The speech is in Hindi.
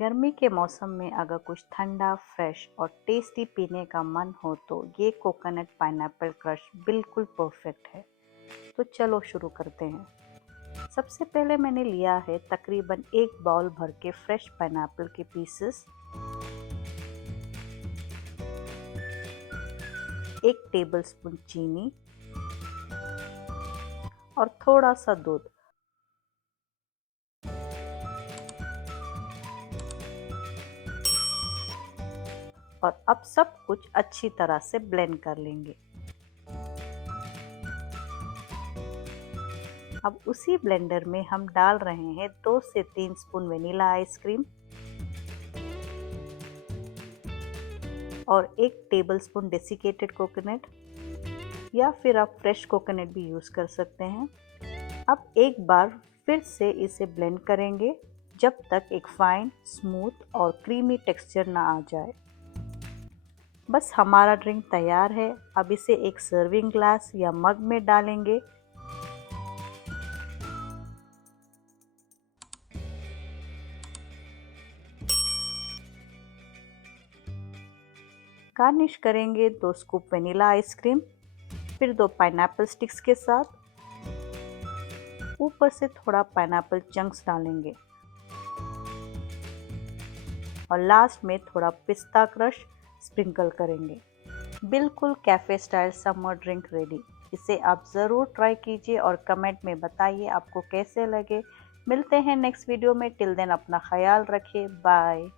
गर्मी के मौसम में अगर कुछ ठंडा, फ्रेश और टेस्टी पीने का मन हो तो ये कोकोनट पाइनएप्पल क्रश बिल्कुल परफेक्ट है। तो चलो शुरू करते हैं। सबसे पहले मैंने लिया है तकरीबन 1 बाउल भर के फ्रेश पाइनएप्पल के पीसेस, 1 टेबलस्पून चीनी और थोड़ा सा दूध। और अब सब कुछ अच्छी तरह से ब्लेंड कर लेंगे। अब उसी ब्लेंडर में हम डाल रहे हैं 2 से 3 स्पून वेनिला आइसक्रीम और 1 टेबलस्पून डेसिकेटेड कोकोनट, या फिर आप फ्रेश कोकोनट भी यूज़ कर सकते हैं। अब एक बार फिर से इसे ब्लेंड करेंगे जब तक एक फाइन, स्मूथ और क्रीमी टेक्सचर ना आ जाए। बस हमारा ड्रिंक तैयार है। अब इसे एक सर्विंग ग्लास या मग में डालेंगे। गार्निश करेंगे 2 स्कूप वेनिला आइसक्रीम, फिर 2 पाइनएप्पल स्टिक्स के साथ। ऊपर से थोड़ा पाइनएप्पल चंक्स डालेंगे और लास्ट में थोड़ा पिस्ता क्रश स्प्रिंकल करेंगे। बिल्कुल cafe style summer drink ready. इसे आप ज़रूर ट्राई कीजिए और कमेंट में बताइए आपको कैसे लगे। मिलते हैं नेक्स्ट वीडियो में। टिल देन अपना ख्याल रखिए। बाय।